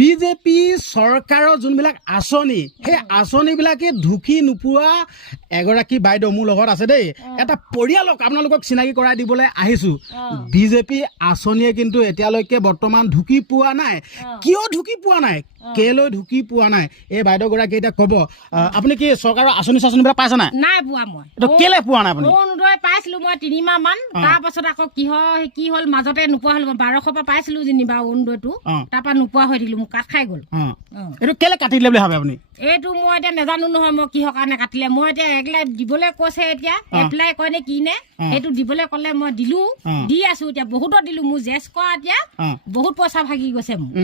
BJP চৰকাৰৰ যোনবিলাক আঁচনি সেই আঁচনিবিলাকে ঢুকি নোপোৱা এগৰাকী বাইদেউ মোৰ লগত আছে দেই এটা পৰিয়ালক আপোনালোকক চিনাকি কৰাই দিবলৈ আহিছোঁ বিজেপি আঁচনিয়ে কিন্তু এতিয়ালৈকে বৰ্তমান ঢুকি পোৱা নাই কিয় ঢুকি পোৱা নাই কেলৈ ঢুকি পোৱা নাই এই বাইদেউগৰাকী এতিয়া ক'ব আপুনি কি চৰকাৰৰ আঁচনিবিলাক পাইছে নাই নাই পোৱা মই এইটো কেলে পোৱা নাই আপুনি অৰুণোদয় পাইছিলো মই 3 মাহ মান তাৰপাছত আকৌ কি হ'ল মাজতে নোপোৱা হ'ল 1200 পৰা পাইছিলো যেনিবা অৰুণোদয়টো তাৰপৰা নোপোৱা হৈ থাকিলো মোক কাট খাই গ'ল এইটো কেলে কাটি দিলে বুলি ভাবে আপুনি এইটো মই এতিয়া নাজানো নহয় মই কিহৰ কাৰণে কাটিলে মই এতিয়া এগলাই দিবলৈ কৈছে এতিয়া এপ্লাই কৰে নে কি নে সেইটো দিবলৈ ক'লে মই দিলো দি আছো এতিয়া বহুতত দিলো মোৰ জেছ কৰা এতিয়া বহুত পইচা ভাগি গৈছে মোৰ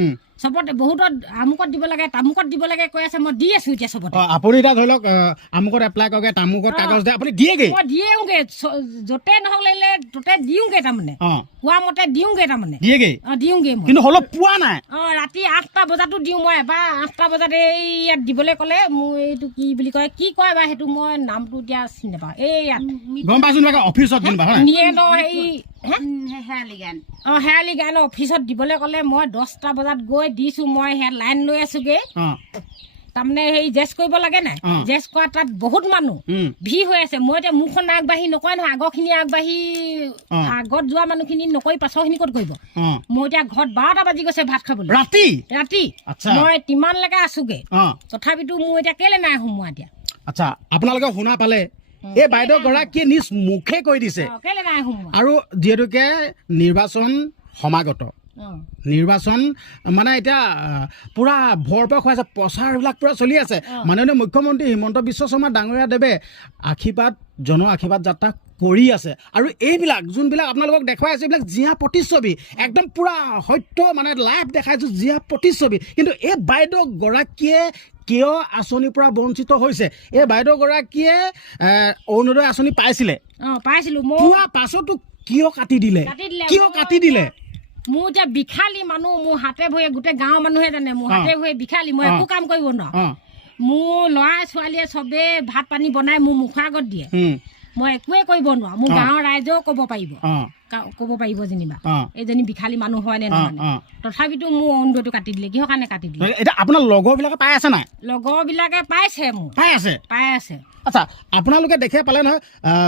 চবতে বহুতত আমুকত দিব লাগে তামুকত দিব লাগে কৈ আছে মই দি আছো এতিয়া চবতে আপুনি এতিয়া ধৰি লওক আমুকত এপ্লাই কৰকে তামুকত কাগজ দিয়ে আপুনি দিয়েগে মই দিওঁগে য'তে নহওক লাগিলে ত'তে দিওঁগে তাৰমানে কোৱা মতে দিওঁগে তাৰমানে দিয়েগে দিওঁগে মই কিন্তু হ'লেও পোৱা নাই ৰাতি 8টা বজাতো দিওঁ মই এবাৰ 8টা বজাত এই ইয়াত দিবলৈ ক'লে মোৰ এইটো কি বুলি কয় কি কয় বা সেইটো মই নামটো এতিয়া চিনি নাপাওঁ এই ইয়াত গম পাইছো অফিচত নিয়ে ন হেৰালি গানৰ অফিচত দিবলৈ ক'লে মই 10টা বজাত গৈ দিছো মই সেয়া লাইন লৈ আছোগে তাৰমানে সেই জেছ কৰিব লাগে নাই জেছ কৰা তাত বহুত মানুহ ভিৰ হৈ আছে মই এতিয়া মুখখন আগবাঢ়ি নকয় নহয় আগৰখিনি আগবাঢ়ি আগত যোৱা মানুহখিনি নকৰি পাছৰখিনি ক'ত কৰিব মই এতিয়া ঘৰত 12টা বাজি গৈছে ভাত খাবলৈ ৰাতি মই তিমানলৈকে আছোগে তথাপিতো মোৰ এতিয়া কেলে নাই সোমোৱা এতিয়া আচ্ছা আপোনালোকে শুনা পালে এই বাইদেউ গৰাকীয়ে নিজ মুখে কৈ দিছে কেলে নাই সোমোৱা আৰু যিহেতুকে নিৰ্বাচন সমাগত নিৰ্বাচন মানে এতিয়া পুৰা ভৰপক হৈ আছে প্ৰচাৰবিলাক পুৰা চলি আছে মাননীয় মুখ্যমন্ত্ৰী হিমন্ত বিশ্ব শৰ্মা ডাঙৰীয়া দেৱে জন আশীৰ্বাদ যাত্ৰা কৰি আছে আৰু এইবিলাক যোনবিলাক আপোনালোকক দেখুৱাই আছে এইবিলাক জীয়া প্ৰতিচ্ছবি একদম পুৰা সত্য মানে লাইভ দেখাইছোঁ জীয়া প্ৰতিচ্ছবি কিন্তু এই বাইদেউ গৰাকীয়ে কিয় আঁচনিৰ পৰা বঞ্চিত হৈছে এই বাইদেউ গৰাকীয়ে অৰুণোদয় আঁচনি পাইছিলো পোৱা পাছতো কিয় কাটি দিলে মোৰ এতিয়া বিখালী মানুহ মোৰ হাতে ভৰিয়ে গোটেই গাঁৱৰ মানুহে জানে মোৰ হাতে ভৰিয়ে বিখালী মই একো কাম কৰিব নোৱাৰো মোৰ ল'ৰা ছোৱালীয়ে চবে ভাত পানী বনাই মোৰ মুখৰ আগত দিয়ে মই একোৱে কৰিব নোৱাৰো মোৰ গাঁৱৰ ৰাইজেও ক'ব পাৰিব যেনিবা এইজনী বিখালী মানুহ হয় নে নহয় তথাপিতো মোৰ অৰুণোদয়টো কাটি দিলে কিহৰ কাৰণে কাটি দিলে এতিয়া আপোনাৰ লগৰবিলাকে পাই আছে নাই লগৰবিলাকে পাইছে মোৰ পাই আছে আচ্ছা আপোনালোকে দেখে পালে নহয়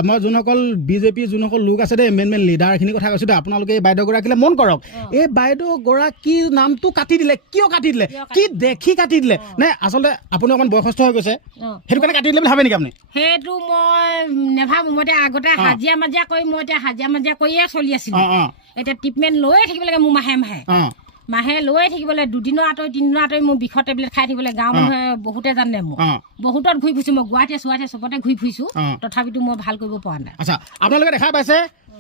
মই যোনসকল বিজেপি যোনসকল লোক আছে দেই মেইন লিডাৰখিনিৰ কথা কৈছোঁ দেই আপোনালোকে এই বাইদেউগৰাকীলৈ মন কৰক এই বাইদেউগৰাকীৰ নামটো কাটি দিলে কিয় কাটি দিলে কি দেখি কাটি দিলে নে আচলতে আপুনি অকণমান বয়সস্থ হৈ গৈছে সেইটো কাৰণে কাটি দিলে বুলি ভাবে নেকি আপুনি সেইটো মই নেভাবোঁ মই এতিয়া আগতে হাজিৰা মাজিৰা কৰিয়ে চলি আছিলোঁ এতিয়া ট্ৰিটমেণ্ট লৈয়ে থাকিব লাগে মোৰ মাহে লৈ থাকিবলৈ 2 দিনৰ আঁতৰি 3 দিনৰ আঁতৰি মোৰ বিষৰ টেবলেট খাই থাকিবলৈ গাঁৱৰ মানুহে বহুতে জানে মোক বহুতত ঘূৰি ফুৰিছোঁ মই গুৱাহাটীয়ে চবতে ঘূৰি ফুৰিছোঁ তথাপিতো মই ভাল কৰিব পৰা নাই আচ্ছা আপোনালোকে দেখা পাইছে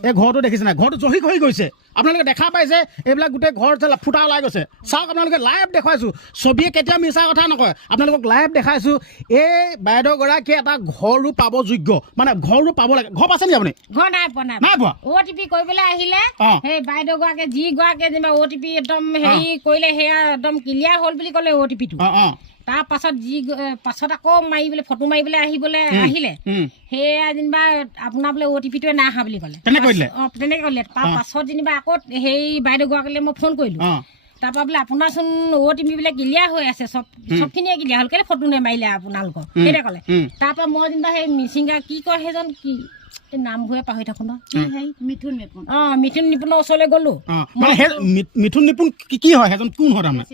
এই ঘৰটো দেখিছে নাই ঘৰটো জহি হৈ গৈছে আপোনালোকে দেখা পাইছে এইবিলাক গোটেই ঘৰ ফুটা ওলাই গৈছে চাওক আপোনালোকে লাইভ দেখুৱাইছোঁ ছবিয়ে কেতিয়া মিছা কথা নকয় আপোনালোকক লাইভ দেখাইছোঁ এই বাইদেউগৰাকীয়ে এটা ঘৰো পাব যোগ্য মানে ঘৰো পাব লাগে ঘৰ পাইছে নেকি আপুনি ঘৰ নাই পোৱা OTP কৰিবলৈ আহিলে সেই বাইদেউগৰাকীয়ে যিগৰাকীয়ে যেনিবা OTP একদম হেৰি কৰিলে সেয়া একদম ক্লিয়াৰ হ'ল বুলি ক'লে OTPটো তাৰ পাছত আকৌ মাৰিবলৈ ফটো মাৰিবলৈ আহিলে সেয়া যেনিবা আপোনাৰ বোলে OTPটোৱে নাই অহা বুলি ক'লে তেনেকৈ ক'লে তাৰ পাছত যেনিবা আকৌ সেই বাইদেউগৰাকীলৈ মই ফোন কৰিলোঁ তাৰপৰা বোলে আপোনাৰচোন OTP বিলাক ক্লিয়াৰ হৈ আছে চবখিনিয়ে ক্লিয়াৰ হ'ল কেলে ফটো নেমাৰিলে আপোনালোকৰ সেইটোৱে ক'লে তাৰপৰা মই যেনিবা সেই মিচিংগা কি কয় সেইজন কি নামবোৰে পাহৰি থাকো ন মিথুন নিপুণৰ ওচৰলৈ গ'লো মিথুন নিপুণ কি হয় সেইজন কোন হয় তাৰমানে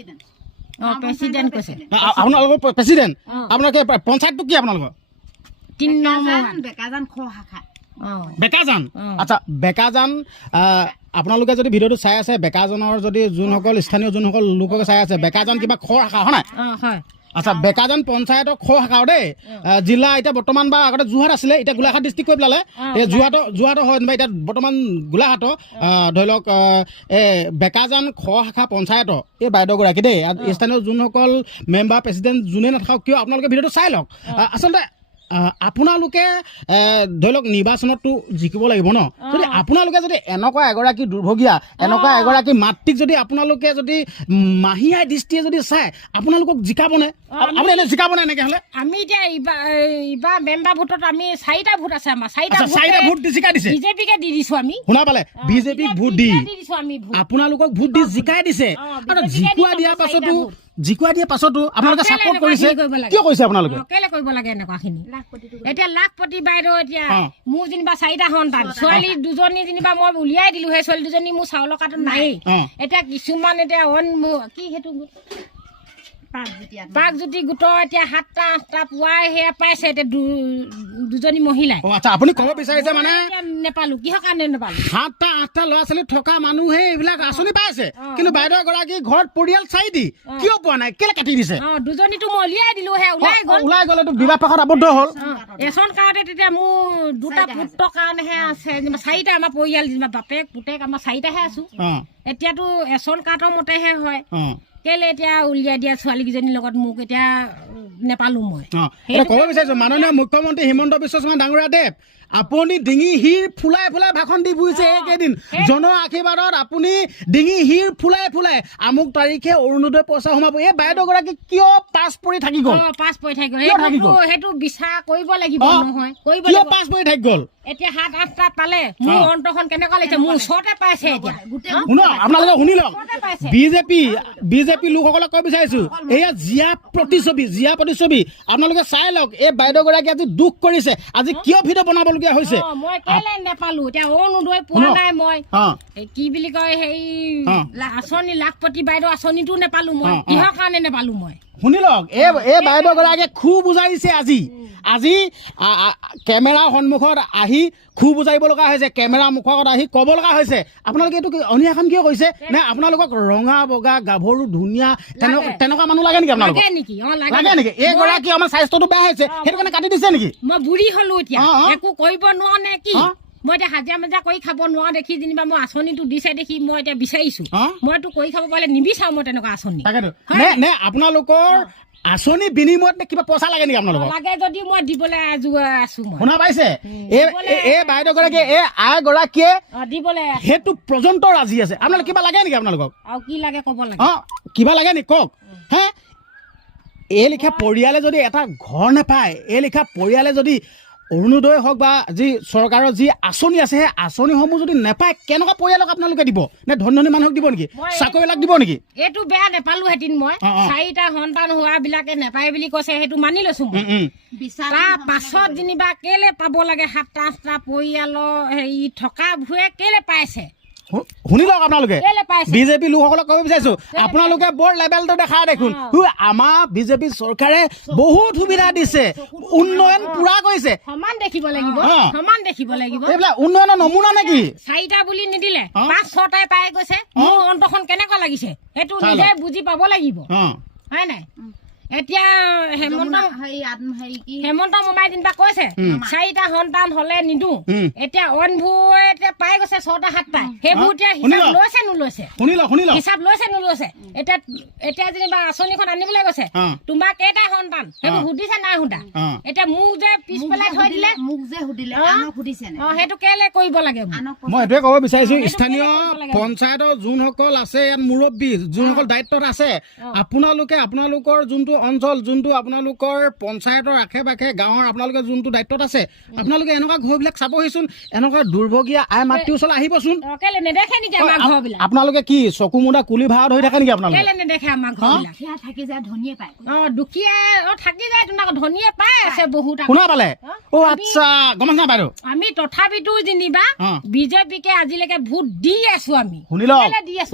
প্ৰেচিডেণ্ট কৈছে আপোনালোকৰ প্ৰেচিডেণ্ট আপোনালোকে পঞ্চায়তটো কি আপোনালোকৰ 3 নম্বৰ বেকাজান আচ্ছা বেকাজান আপোনালোকে যদি ভিডিঅ'টো চাই আছে বেকাজানৰ যদি যোনসকল স্থানীয় যোনসকল লোকে চাই আছে বেকাজান কিবা খৰ শাখা হয় নাই আচ্ছা বেকাজান পঞ্চায়তৰ খৰ শাখা দেই জিলা এতিয়া বৰ্তমান বা আগতে যোৰহাট আছিলে এতিয়া গোলাঘাট ডিষ্ট্ৰিক্ট কৰি পেলালে এই যোৰহাট হয় বা এতিয়া বৰ্তমান গোলাঘাট ধৰি লওক এই বেকাজান খৰ শাখা পঞ্চায়তৰ এই বাইদেউগৰাকী দেই স্থানীয় যোনসকল মেম্বাৰ প্ৰেচিডেণ্ট যোনে নাথাকক কিয় আপোনালোকে ভিডিঅ'টো চাই লওক আচলতে আপোনালোকে ধৰি লওক নিৰ্বাচনততো জিকিব লাগিব ন যদি আপোনালোকে যদি এনেকুৱা এগৰাকী দুৰ্ভগীয়া এনেকুৱা এগৰাকী মাতৃক যদি আপোনালোকে যদি মাহীয়াই দৃষ্টিয়ে যদি চাই আপোনালোকক জিকাবনে আপুনি এনে জিকাবনে এনেকৈ হ'লে আমি এতিয়া এইবাৰ মেম্বাৰ ভোটত আমি 4টা ভোট আছে আমাৰ 4টা ভোট জিকাই দিছে বিজেপিকে দি দিছোঁ আমি শুনা পালে বিজেপিক ভোট দি আপোনালোকক ভোট দি জিকাই দিছে আৰু জিকুৱাই দিয়াৰ পাছতো জিকুৱাই দিয়ে পাছতো আপোনালোকে ছাপোৰ্ট কৰিছে কিয় কৰিছে আপোনালোকে কেলে কৰিব লাগে এনেকুৱাখিনি এতিয়া লাখপতি বাইদেউ এতিয়া মোৰ যেনিবা 4টা সন্তান ছোৱালী 2জনী যেনিবা মই উলিয়াই দিলো সেই ছোৱালী 2জনী মোৰ চাউলৰ কাৰ্টত নাই এতিয়া কিছুমান এতিয়া কি সেইটো পাকজ্যোতি গোটৰ এতিয়া 7টা 8টা পুৱাই সেয়া পাইছে এতিয়া 2জনী মহিলাই আচ্ছা আপুনি ক'ব বিচাৰিছে মানে নেপালো কিহৰ কাৰণে নেপালো 7টা 8টা ল'ৰা ছোৱালী থকা মানুহে এইবিলাক আঁচনি পাইছে কিন্তু বাইদেউ এগৰাকী ঘৰত পৰিয়াল চাই দি কিয় পোৱা নাই কেলে কাটি দিছে 2জনীটো মই উলিয়াই দিলো হে ওলাই গ'লেতো বিবাহ পাশত আবদ্ধ হ'ল ৰেচন কাৰ্ডে তেতিয়া মোৰ 2টা পুত্ৰৰ কাৰণেহে আছে 4টা আমাৰ পৰিয়াল যেনিবা বাপেক পুতেক আমাৰ 4টাহে আছো এতিয়াতো ৰেচন কাৰ্ডৰ মতেহে হয় কেলে এতিয়া উলিয়াই দিয়া ছোৱালীকেইজনীৰ লগত মোক এতিয়া নেপালো মই ক'ব বিচাৰিছো মাননীয় মুখ্যমন্ত্ৰী হিমন্ত বিশ্ব শৰ্মা ডাঙৰীয়া দেৱ আপুনি ডিঙি হিৰ ফুলাই ফুলাই ভাষণ দি ফুৰিছে এইকেইদিন জন আশীৰ্বাদত আপুনি ডিঙি হিৰ ফুলাই ফুলাই আমুক তাৰিখে অৰুণোদয় পইচা সোমাব এই বাইদেউগৰাকী কিয় পাছ পৰি থাকি গ'ল সেইটো বিচাৰ কৰিব লাগিব নহয় কিয় পাছ পৰি থাকি গ'ল এতিয়া 7-8টা পালে মোৰ অন্তখন কেনেকুৱা লাগিছে মোৰ ওচৰতে পাইছে এতিয়া আপোনালোকে শুনি লওক বিজেপি লোকসকলক কৈ বিচাৰিছো এয়া জীয়া প্ৰতিচ্ছবি আপোনালোকে চাই লওক এই বাইদেউগৰাকী আজি দুখ কৰিছে আজি কিয় ভিডিঅ' বনাবলগীয়া হৈছে মই কেলে নেপালো এতিয়া অৰুণোদয় পোৱা নাই মই কি বুলি কয় সেই আঁচনি লাখপতি বাইদেউ আঁচনিটো নেপালো মই কিহৰ কাৰণে নেপালো মই শুনি লওক এই বাইদেউগৰাকীয়ে খুব বুজাইছে আজি কেমেৰাৰ সন্মুখত আহি খুব বুজাইব লগা হৈছে কেমেৰাৰ মুখত আহি ক'ব লগা হৈছে আপোনালোকে এইটো অনিয়াখন কিয় কৈছে নে আপোনালোকক ৰঙা বগা গাভৰু ধুনীয়া তেনেকুৱা মানুহ লাগে নেকি আপোনালোকক লাগে নেকি এইগৰাকী আমাৰ স্বাস্থ্যটো বেয়া হৈছে সেইটো কাৰণে কাটি দিছে নেকি মই বুঢ়ী হলো এতিয়া একো কৰিব নোৱাৰো নে কি মই এতিয়া হাজিৰা মাজা কৰি খাব নোৱাৰা দেখি যেনিবা মই আঁচনিটো দিছে দেখি মই এতিয়া বিচাৰিছো মইতো কৰি খাব পাৰিলে নিবিচাৰো মই তেনেকুৱা আঁচনি নে আপোনালোকৰ আঁচনি বিনিময়ত কিবা পইচা লাগে নেকি আপোনালোকক লাগে যদি মই দিবলৈ আছো শুনা পাইছে এই বাইদেউগৰাকী এই আইগৰাকীয়ে দিবলৈ সেইটো পৰ্যন্ত ৰাজি আছে আপোনালোকে কিবা লাগে নেকি আপোনালোকক আৰু কি লাগে ক'ব লাগে কিবা লাগে নেকি কওক হে এই লিখা পৰিয়ালে যদি এটা ঘৰ নাপায় এই লিখা পৰিয়ালে যদি অৰুণোদয় হওক বা যি চৰকাৰৰ যি আঁচনি আছে সেই আঁচনিসমূহ যদি নেপায় কেনেকুৱা পৰিয়ালক আপোনালোকে দিব নে ধনী মানুহক দিব নেকি চাকৰিবিলাক দিব নেকি এইটো বেয়া নেপালো হেঁতিন মই 4টা সন্তান হোৱাবিলাকে নেপায় বুলি কৈছে সেইটো মানি লৈছো তাৰ পাছত যেনিবা কেলে পাব লাগে 7টা 8টা পৰিয়ালৰ হেৰি থকা ভুৱে কেলে পাইছে শুনি লওক আপোনালোকে বিজেপি লোকসকলক ক'ব বিচাৰিছো আপোনালোকে বৰ লেভেলটো দেখাই দেখোন আমাৰ বিজেপি চৰকাৰে বহুত সুবিধা দিছে উন্নয়ন পুৰা কৰিছে সমান দেখিব লাগিব এইবিলাক উন্নয়নৰ নমুনা নেকি 4টা বুলি নিদিলে 5-6টাই পাই গৈছে মোৰ অন্তখন কেনেকুৱা লাগিছে সেইটো নিজে বুজি পাব লাগিব হয় নাই এতিয়া হেমন্ত মামাই যেনিবা কৈছে 4টা সন্তান হলে নিদো এতিয়া অনবোৰ এতিয়া পাই গৈছে 6টা 7টা সেইবোৰ এতিয়া হিচাপ লৈছে নোলৈছে এতিয়া যেনিবা আঁচনিখন আনিবলৈ গৈছে তোমাৰ কেইটা সন্তান সেইবোৰ সুধিছে নাই সুধা এতিয়া মোক যে পিছ পেলাই থৈ দিলে সেইটো কেলে কৰিব লাগে মই এইটোৱে ক'ব বিচাৰিছো স্থানীয় পঞ্চায়তৰ যোনসকল আছে ইয়াত মুৰব্বী যোনসকল দায়িত্বত আছে আপোনালোকৰ যোনটো অঞ্চল যোনটো আপোনালোকৰ পঞ্চায়তৰ আশে পাশে গাঁৱৰ আপোনালোকে যোনটো দায়িত্বত আছে আপোনালোকে এনেকুৱা ঘৰবিলাক চাবহিচোন এনেকুৱা দুৰ্ভগীয়া আই মাতৃ ওচৰলৈ আহিবচোন আপোনালোকে কি চকু মুদা কুলি ভাড়া ধৰি থাকে নেকি আপোনালোকে নেদেখে আমাৰ ঘৰবিলাক থাকি যায় ধনীয়ে পায় দুখীয়া থাকি যায় ধনীয়ে পাই আছে বহুত শুনা পালে আচ্ছা গম পাইছা বাইদেউ আমি তথাপিতো যেনিবা বিজেপিকে আজিলৈকে ভোট দি আছো আমি শুনি লওক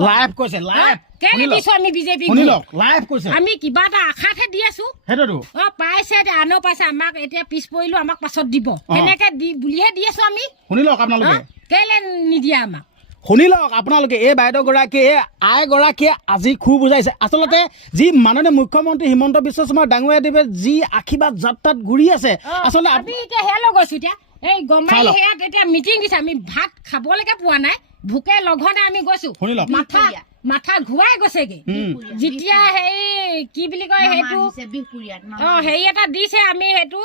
লাইভ কৈছে লাইভ কেলে দিছো আমি বিজেপি শুনি লওক লাইভ কৈছে আমি কিবা এটা আশাতহে দি আছো সেইটোতো পাইছে আনো পাইছে আমাক এতিয়া পিছ পৰিলো আমাক পাছত দিব সেনেকে বুলিহে দি আছো আমি শুনি লওক আপোনালোকে কেলে নিদিয়ে আমাক শুনি লওক আপোনালোকে এই বাইদেউগৰাকীয়ে এই আইগৰাকীয়ে আজি খুব বুজাইছে আচলতে যি মাননীয় মুখ্যমন্ত্ৰী হিমন্ত বিশ্ব শৰ্মা ডাঙৰীয়া দেৱে যি আশীৰ্বাদ যাত্ৰাত ঘূৰি আছে আচলতে আমি এতিয়া সেয়া লৈ গৈছো এতিয়া এই গমাই সেয়াত এতিয়া মিটিং দিছে আমি ভাত খাবলৈকে পোৱা নাই ভোকে লঘনে আমি গৈছো মাথা ঘূৰাই গৈছেগে যেতিয়া সেই কি বুলি কয় সেইটো হেৰি এটা দিছে আমি সেইটো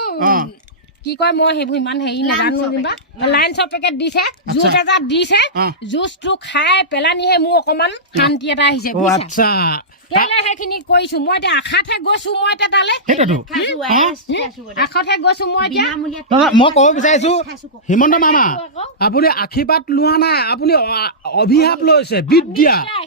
কি কয় মই সেইবোৰ ইমান হেৰি নাজানো যেনিবা লাইনছৰ পেকেট দিছে জুচ এটা দিছে জুচটো খাই পেলানিহে মোৰ অকমান শান্তি এটা আহিছে কেলে সেইখিনি কৰিছো মই এতিয়া আশাতহে গৈছো মই এতিয়া তালে আশাতহে গৈছো মই এতিয়া মই ক'ব বিচাৰিছো হিমন্ত মামা আপুনি আশীৰ্বাদ লোৱা নাই আপুনি অভিশাপ লৈছে বিদ্যা